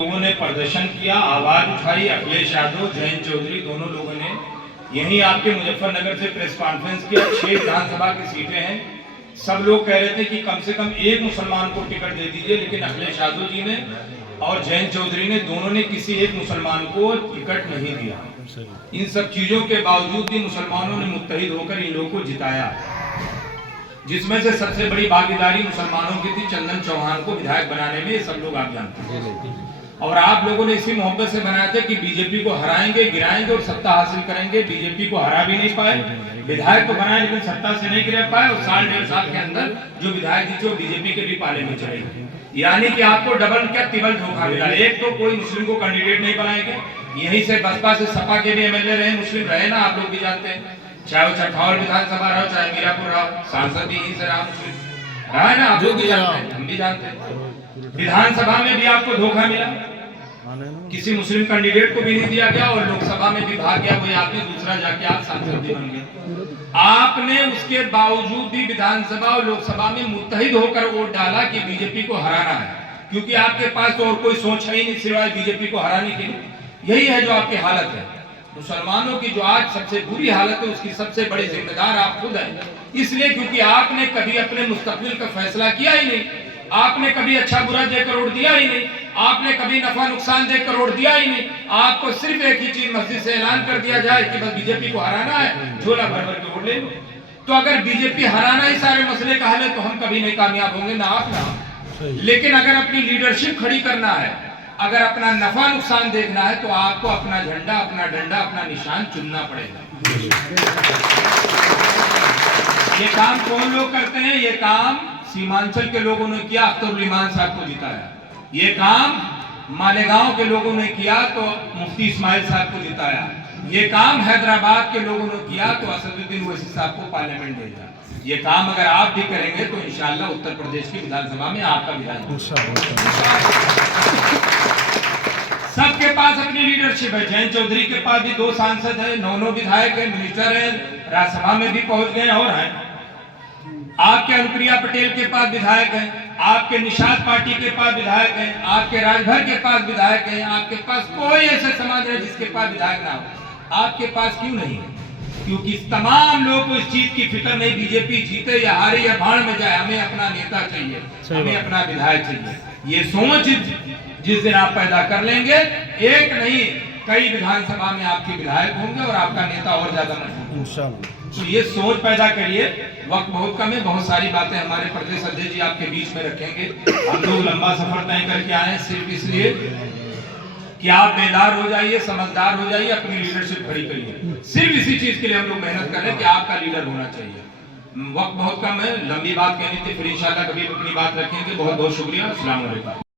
लोगों ने प्रदर्शन किया, आवाज उठाई। अखिलेश यादव, जयंत चौधरी दोनों लोगों ने यहीं आपके मुजफ्फरनगर से प्रेस कॉन्फ्रेंस किया। 6 विधानसभा की सीटें हैं। सब लोग कह रहे थे कि कम से कम एक मुसलमान को टिकट दे दीजिए, लेकिन अखिलेश यादव जी ने और जयंत चौधरी ने दोनों ने किसी एक मुसलमान को टिकट नहीं दिया। इन सब चीजों के बावजूद भी मुसलमानों ने मुत्तहिद होकर इन लोगों को जिताया, जिसमें से सबसे बड़ी भागीदारी मुसलमानों की थी चंदन चौहान को विधायक बनाने में। ये सब लोग आप जानते हैं। और आप लोगों ने इसी मोहब्बत से बनाया था कि बीजेपी को हराएंगे, गिराएंगे और सत्ता हासिल करेंगे। बीजेपी को हरा भी नहीं पाए, विधायक तो बनाए लेकिन सत्ता से नहीं गिरा पाए। और साल 1.5 साल के अंदर जो विधायक जीते वो बीजेपी के भी पाले में चले। यानी कि आपको डबल क्या तिबल धोखा मिला। एक तो कोई मुस्लिम को कैंडिडेट नहीं बनाएंगे, यहीं से बसपा से सपा के भी एमएलए रहे मुस्लिम रहे ना, आप लोग भी जानते हैं। चाहे वो चटौल विधानसभा रहो, चाहे मीरापुर रहो, सांसद भी यहीं से रहा मुस्लिम रहा है ना, आप लोग भी जानते हैं, हम भी जानते हैं। विधानसभा में भी आपको धोखा मिला, किसी मुस्लिम कैंडिडेट को भी नहीं दिया गया और लोकसभा में भी भाग गया कोई आदमी दूसरा, जाके आप सांसद भी बन गए। आपने उसके बावजूद भी विधानसभा और लोकसभा में मुत्तहिद होकर वोट डाला कि बीजेपी को हराना है, क्योंकि आपके पास तो और कोई सोच है ही नहीं सिवाय बीजेपी को हराने के लिए। यही है जो आपकी हालत है। मुसलमानों की जो आज सबसे बुरी हालत है उसकी सबसे बड़े जिम्मेदार आप खुद हैं। इसलिए क्योंकि आपने कभी अपने मुस्तकबिल का फैसला किया ही नहीं, आपने कभी अच्छा बुरा देकर वोट दिया ही नहीं, आपने कभी नफा नुकसान देकर वोट दिया ही नहीं। आपको सिर्फ एक ही चीज मस्जिद से ऐलान कर दिया जाए कि बस बीजेपी को हराना है, झोला भर भर के वोट ले लो। तो अगर बीजेपी हराना ही सारे मसले का हल है तो हम कभी नहीं कामयाब होंगे, ना आप ना हम। लेकिन अगर अपनी लीडरशिप खड़ी करना है, अगर अपना नफा नुकसान देखना है, तो आपको अपना झंडा, अपना डंडा, अपना निशान चुनना पड़ेगा। ये काम कौन लोग करते हैं? ये काम सीमांचल के लोगों ने किया, अख्तरुल ईमान साहब को जिताया। ये काम मालेगांव के लोगों ने किया तो मुफ्ती इस्माइल साहब को जिताया। ये काम हैदराबाद के लोगों ने किया तो असदुद्दीन ओवैसी साहब को पार्लियामेंट भेजा। ये काम अगर आप भी करेंगे तो इंशाअल्लाह उत्तर प्रदेश की विधानसभा में आपका विधायक। सबके पास अपनी लीडरशिप है। जयंत चौधरी के पास भी 2 सांसद है, 9 विधायक है, मिनिस्टर है, राज्यसभा में भी पहुंच गए और हैं। आपके अनुप्रिया पटेल के पास विधायक है, आपके निषाद पार्टी के पास विधायक है, आपके राजभर के पास विधायक है। आपके पास कोई ऐसा समाज नहीं जिसके पास विधायक ना हो। आपके पास क्यों नहीं है? क्योंकि तमाम लोगों को इस चीज की फिक्र नहीं, बीजेपी जीते या हारे या भाड़ में जाए, हमें अपना नेता चाहिए, हमें अपना विधायक चाहिए। ये सोच जिस दिन आप पैदा कर लेंगे, एक नहीं कई विधानसभा में आपके विधायक होंगे और आपका नेता और ज्यादा मजबूत। तो ये सोच पैदा करिए। वक्त बहुत कम है, बहुत सारी बातें हमारे प्रदेश अध्यक्ष जी आपके बीच में रखेंगे। हम लोग लंबा सफर तय करके आए हैं सिर्फ इसलिए कि आप बेदार हो जाइए, समझदार हो जाइए, अपनी लीडरशिप खड़ी करिए। सिर्फ इसी चीज के लिए हम लोग मेहनत कर रहे हैं कि आपका लीडर होना चाहिए। वक्त बहुत कम है, लंबी बात कहनी थी, फिर इंशाल्लाह कभी अपनी बात रखेंगे। बहुत बहुत शुक्रिया। अस्सलाम वालेकुम।